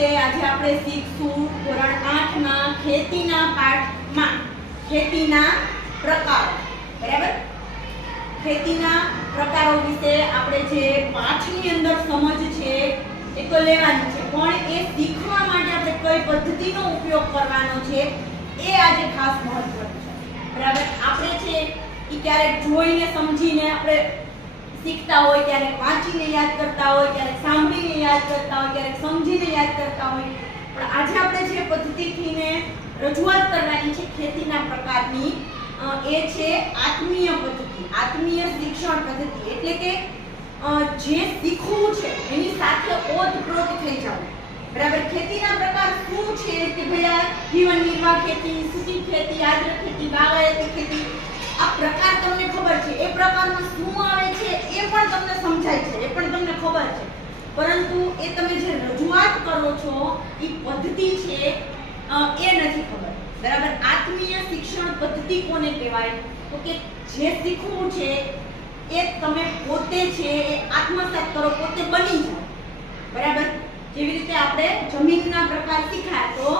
રીતે આજે આપણે શીખશું ધોરણ 8 ના ખેતીના પાઠમાં ખેતીના પ્રકારો. બરાબર? ખેતીના પ્રકારો વિશે આપણે જે પાઠની અંદર સમજ છે એ તો લેવાની છે, પણ એ શીખવા માટે આપણે કઈ પદ્ધતિનો ઉપયોગ કરવાનો છે એ આજે ખાસ મહત્વનું છે. બરાબર? આપણે છે એ ક્યારેક જોઈને સમજીને આપણે શીખતા હોય, ક્યારેક વાંચીને યાદ કરતા હોય, ક્યારેક સાંભળીને યાદ કરતા હોય, ક્યારેક સમજીને યાદ કરતા હોય. પણ આજે આપણે જે પદ્ધતિથીને રજૂઆત કરવાની છે ખેતીના પ્રકારની એ છે આત્મીય પદ્ધતિ, આત્મીય શિક્ષણ પદ્ધતિ. એટલે કે જે શીખવું છે એની સાથે ઓતપ્રોત થઈ જવું. બરાબર? ખેતીના પ્રકાર શું છે કે ભાઈ જીવન નિર્વાહ ખેતી, સૂકી ખેતી, આદ્ર ખેતી, બાગાયતી ખેતી, આ પ્રકાર તમને ખબર છે, એ પ્રકારમાં શું આવે છે એ પણ તમને સમજાય છે, એ પણ તમને ખબર છે, પરંતુ એ તમે જે રજૂઆત કરો છો એ પદ્ધતિ છે એ નથી ખબર. બરાબર? આત્મીય શિક્ષણ પદ્ધતિ કોને કહેવાય? તો કે જે શીખવું છે એ તમે પોતે છે એ આત્મસાત કરો, પોતે બની જાઓ. બરાબર? જેવી રીતે આપણે જમીનના પ્રકાર શીખ્યા તો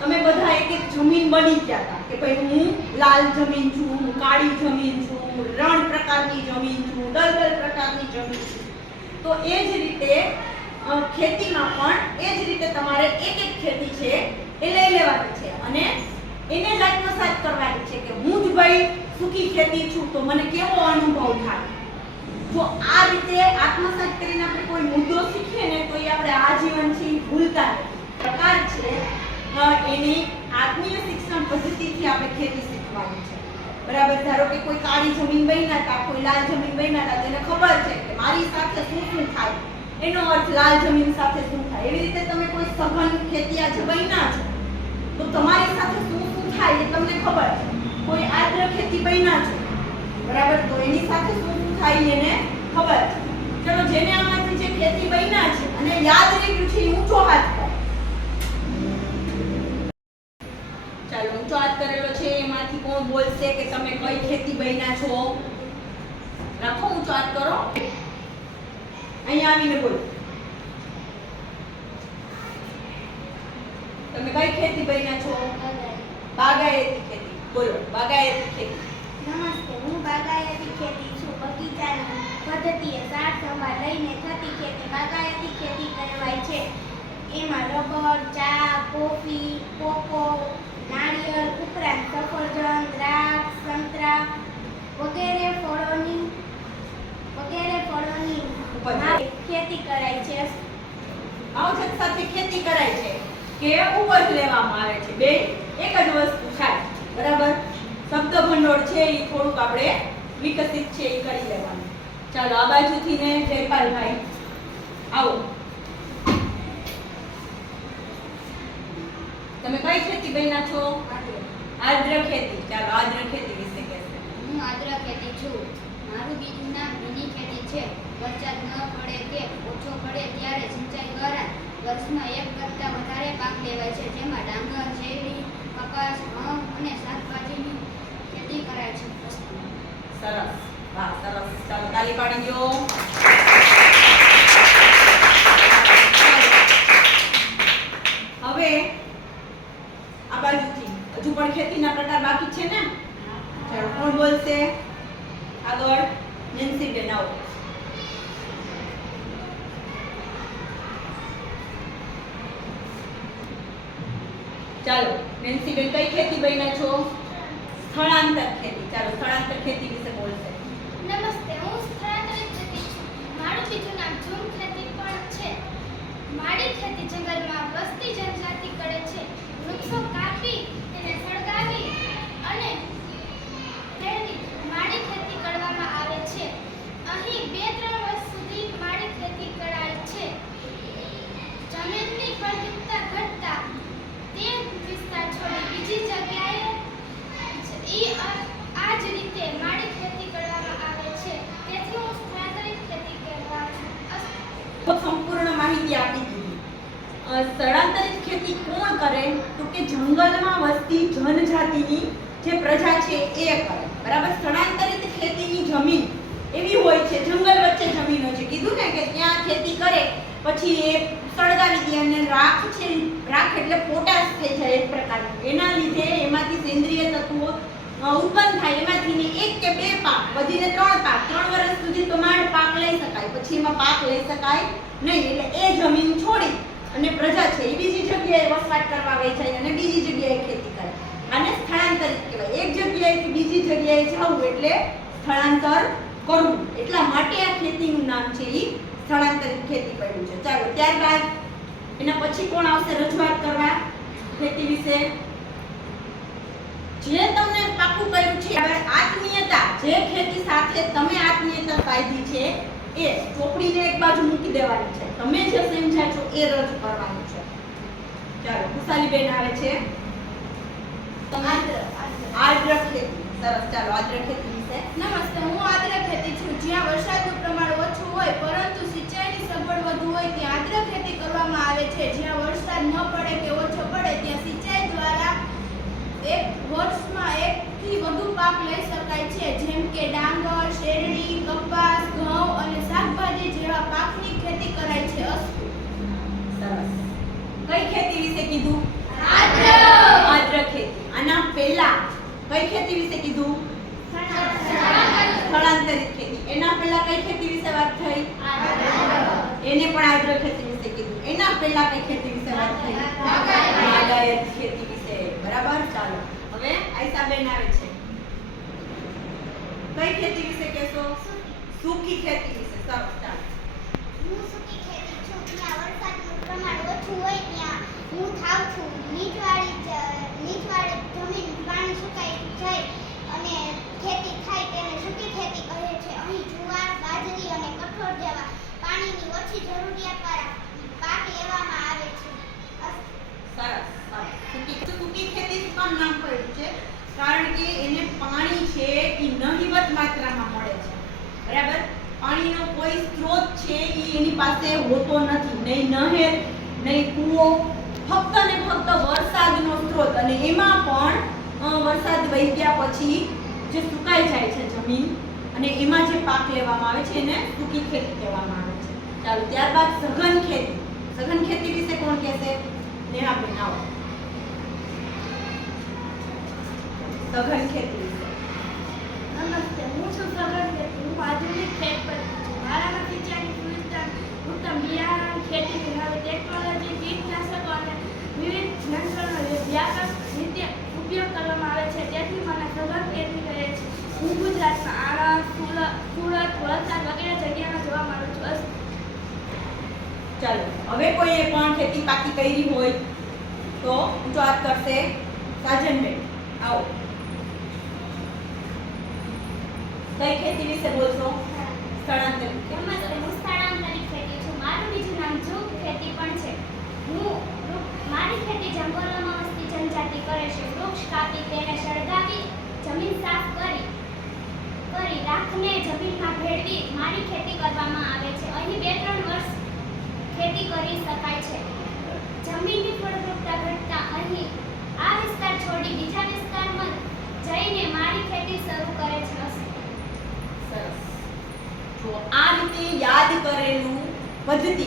તમે બધા એક એક જમીન બની ગયા હતા કે ભાઈ હું લાલ જમીન છું, હું કાળી જમીન છું, હું રણ પ્રકારની જમીન છું, દલદલ પ્રકારની જમીન છું. તો એ જ રીતે ખેતીમાં પણ એ જ રીતે તમારે એક એક ખેતી છે એ લઈ લેવાની છે અને એને જ આત્મસાત કરવાની છે કે હું જ ભાઈ સૂકી ખેતી છું તો મને કેવો અનુભવ થાય. જો આ રીતે આત્મસાત કરીને આપણે કોઈ મુદ્દો શીખીએ ને તો એ આપણે આજીવનથી ભૂલતા નથી. પ્રકાર છે એની આત્મીય શિક્ષણ પદ્ધતિથી આપણે ખેતી શીખવાની છે. બરાબર? ધારો કે કોઈ કાળી જમીન બન્યા હતા, કોઈ લાલ જમીન બન્યા હતા, તેને ખબર છે કે મારી સાથે શું શું થાય, એનો અર્થ લાલ જમીન સાથે શું થાય. એવી રીતે તમે કોઈ સઘન ખેતી આજે બન્યા છો તો તમારી સાથે શું શું થાય એ તમને ખબર છે. કોઈ આદ્ર ખેતી બન્યા છો, બરાબર, તો એની સાથે શું શું થાય એને ખબર છે. ચલો, જેને આમાંથી જે ખેતી બન્યા છે અને યાદ રહી ગયું છે એ ઊંચો હાથ કરો. ચાલો, ઊંચો હાથ કરેલો છે એમાંથી કોણ બોલશે કે તમે કઈ ખેતી બન્યા છો? રાખો, ઊંચો હાથ કરો. અહીંયા આવીને બોલો. તમે કઈ ખેતી બન્યા છો? બાગાયતી ખેતી. બોલો, બાગાયતી ખેતી. નમસ્તે, હું બાગાયતી ખેતી છું. બગીચાની પદ્ધતિએ સાર સંભાળ લઈને થતી ખેતી બાગાયતી ખેતી કહેવાય છે. એમાં રબર, ચા, કોફી, કોકો, નાળિયેર ઉપરાંત સફરજન, દ્રાક્ષ, સંતરા વગેરે ફળોની ખેતી કરાય છે. આવજત સાથે ખેતી કરાય છે કે ઉપજ લેવામાં આવે છે, બે એક જ વસ્તુ થાય. બરાબર? શબ્દ ભંડોળ છે એ થોડુંક આપણે વિકસિત છે એ કરી લેવાનું. ચાલો, આ બાજુથી ને જયપાલભાઈ આવો. તમે કઈ ખેતી બન્યા છો? આદ્ર ખેતી. ચાલો, આદ્ર ખેતી વિશે કહેશે. હું આદ્ર ખેતી છું. મારું બીજું નામ ભીની ખેતી છે. વરસાદ ન પડે કે ઓછો પડે ત્યારે સિંચાઈ દ્વારા વર્ષમાં એક કરતાં વધારે પાક લેવાય છે, જેમાં ડાંગર, શેરડી, કપાસ, ઘઉં અને શાકભાજીની ખેતી કરાય છે. સરસ, વાહ, સરસ. ચાલો, તાલી પાડી દો. હવે આ બાજુથી હજુ પણ ખેતીના પ્રકાર બાકી છે ને? ચાલો, કોણ બોલશે? આગળ નેન્સી બેન આવો. ચાલો, નેન્સી બેન કઈ ખેતી બન્યા છો? સ્થળાંતર ખેતી. ચાલો, સ્થળાંતર ખેતી વિશે બોલશે. નમસ્તે, હું સ્થળાંતરિત ખેતી છું. મારું બીજું નામ ઝૂમ ખેતી પણ છે. મારી ખેતી જંગલમાં વસતી જનજાતિ કરે છે. વૃક્ષો કાપી તેને સળગાવી અને તેની માડી ખેતી કરવામાં આવે છે. અહીં 2-3 વર્ષ સુધી માડી ખેતી કરાય છે. જમીનની ફળદ્રુપતા ઘટતા તે વિસ્તાર છોડી બીજી જગ્યાએ આ જ રીતે માડી ખેતી કરવામાં આવે છે. તેથી હું સ્થળાંતરિત ખેતી કહેવા છું. સંપૂર્ણ માહિતી આપી દીધી. સ્થળાંતરિત ખેતી કોણ કરે? તો કે જંગલમાં વસતી જનજાતિની જે પ્રજા છે એ કરે. બરાબર? સ્થળાંતરિત ખેતીની જમીન એવી હોય છે, જંગલ વચ્ચે જમીન હોય છે. કીધું ને કે ત્યાં ખેતી કરે પછી એ સળગાવી દે અને રાખ છે એટલે પોટાશ થઈ જાય એક પ્રકારનું. એના લીધે એમાંથી સેન્દ્રિય તત્વો ઉત્પન્ન થાય. એમાંથી એક કે બે પાક વધીને 3 પાક 3 વર્ષ સુધી તો માંડ પાક લઈ શકાય, પછી એમાં પાક લઈ શકાય નહીં. એટલે એ જમીન છોડી અને પ્રજા છે એ બીજી જગ્યાએ વસવાટ કરવા વહી જાય અને બીજી જગ્યાએ ખેતી કરે. આને સ્થળાંતરિત કહેવાય. એક જગ્યાએથી બીજી જગ્યાએ જવું એટલે સ્થળાંતર કરવું. એટલા માટે આ ખેતીનું નામ છે એ સ્થળાંતરિત ખેતી પડ્યું છે. ચાલો ત્યારબાદ એના પછી કોણ આવશે રજૂઆત કરવા ખેતી વિશે? જે તમને પાકું કર્યું છે આત્મીયતા, જે ખેતી સાથે તમે આત્મીયતા સાધી છે એ ચોપડીને એક બાજુ મૂકી દેવાની છે. તમે જે સમજ્યા છો એ રજૂ કરવાનું છે. ચાલો ખુશાલીબેન આવે છે. આદ્ર ખેતી. સરસ. ચાલો આદ્ર ખેતી વિશે. નમસ્તે, હું આદ્ર ખેતી છું. જ્યાં વરસાદનું પ્રમાણ ઓછું હોય પરંતુ સિંચાઈની સગવડ વધુ હોય ત્યાં આદ્ર ખેતી કરવામાં આવે છે. જ્યાં વરસાદ ન પડે કે ઓછો પડે ત્યાં સિંચાઈ દ્વારા એક વર્ષમાં એકથી વધુ પાક લઈ શકાય છે, જેમ કે ડાંગર, શેરડી, કપાસ, ઘઉં અને શાકભાજી જેવા પાકની ખેતી કરાય છે. સરસ. કઈ ખેતી વિશે કીધું? આદ્ર ખેતી. આના પહેલા કઈ ખેતી વિશે કીધું? સ્થળાંતરિત ખેતી. એના પહેલા કઈ ખેતી વિશે વાત થઈ? એને પણ આદ્ર ખેતી વિશે કીધું. એના પહેલા કઈ ખેતી વિશે વાત થઈ? બાગાયત ખેતી વિશે. બરાબર. ચાલો હવે આયશાબેન આવે છે. કઈ ખેતી વિશે કહેશો? સૂકી ખેતી વિશે. સરસ. ચાલો. હું સૂકી ખેતી છું. જ્યાં વરસાદનું પ્રમાણ ઓછું હોય ત્યાં હું થાવ છું. નીચવાળી જમીન પાણી સુકાઈ જાય અને ખેતી થાય તેને સૂકી ખેતી કહે છે. અહીં જુવાર, બાજરી અને કઠોળ જેવા પાણીની ઓછી જરૂરિયાતવાળા પાક લેવામાં આવે છે. સરસ. સૂકી ખેતી શું કામ નામ પડ્યું છે? કારણ કે એને પાણી છે એ નહિવત માત્રામાં મળે છે. બરાબર. પાણીનો કોઈ સ્ત્રોત છે એ એની પાસે હોતો નથી. નહીં નહેર, નહીં કૂવો, ફક્ત ને ફક્ત વરસાદનો સ્ત્રોત. અને એમાં પણ વરસાદ વહી ગયા પછી જે સુકાઈ જાય છે જમીન અને એમાં જે પાક લેવામાં આવે છે એને સૂકી ખેતી કહેવામાં આવે છે. ચાલો ત્યારબાદ સઘન ખેતી. સઘન ખેતી વિશે કોણ કહેશે? નેહાબેન આવો. સઘન ખેતી વિશે. નમસ્તે, હું છું સઘન ખેતી. હું આધુનિક ખેત પદ્ધતિ છું. મારામાં સિંચાઈની સુવિધા, ઉત્તમ બિયારણ, ખેતીની નવી ટેકનોલોજી, કીટનાશકો અને વિવિધ યંત્રોનો વ્યાપક રીતે ઉપયોગ કરવામાં આવે છે. તેથી મને સઘન ખેતી કહે છે. હું ગુજરાતમાં આણંદ, સુરત, વલસાડ વગેરે જગ્યામાં જોવા મળું છું. ચાલો હવે કોઈએ પણ ખેતી પાકી કરી હોય તો ઊંચો હાથ કરશે. સાજનબેન આવો. કઈ ખેતી વિશે બોલશો? સ્થળાંતરિત ખેતી. નમસ્તે, હું સ્થળાંતરિત ખેતી છું. મારું બીજું નામ જૂથ ખેતી પણ છે. મારી ખેતી જંગલોમાં વસતી જનજાતિ કરે છે. વૃક્ષ કાપી તેને સળગાવી જમીન સાફ કરી રાખને જમીનમાં ભેળવી મારી ખેતી કરવામાં આવે છે. અહીં 2-3 વર્ષ ખેતી કરી શકાય છે. જમીનની ફળદ્રુપતા ઘટતા અહીં આ વિસ્તાર છોડી બીજા વિસ્તારમાં જઈને મારી ખેતી શરૂ કરે છે. સરસ. તો આ રીતે યાદ કરેલું પદ્ધતિ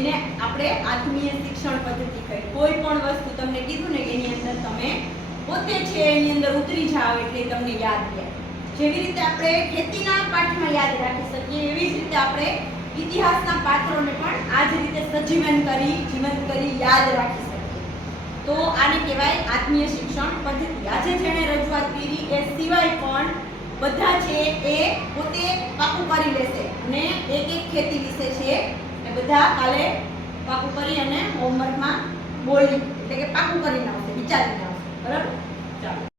એને આપણે આત્મીય શિક્ષણ પદ્ધતિ કહી. કોઈ પણ વસ્તુ તમને કીધું ને એની અંદર તમે પોતે છે એની અંદર ઉતરી જાઓ એટલે તમને યાદ રહે. જેવી રીતે આપણે ખેતીના પાઠમાં યાદ રાખી શકીએ એવી જ રીતે આપણે ઇતિહાસના પાત્રોને પણ આ જ રીતે જીવંત કરી યાદ રાખી શકીએ. તો આને કહેવાય આત્મીય શિક્ષણ પદ્ધતિ. આજે જેણે રજૂઆત કરી એ સિવાય પણ બધા છે એ પોતે પાકું કરી લેશે અને એક ખેતી વિશે છે એ બધા કાલે પાકું કરી અને હોમવર્કમાં બોલી એટલે કે પાકું કરીને આવશે, વિચારીને આવશે. બરાબર. ચાલો.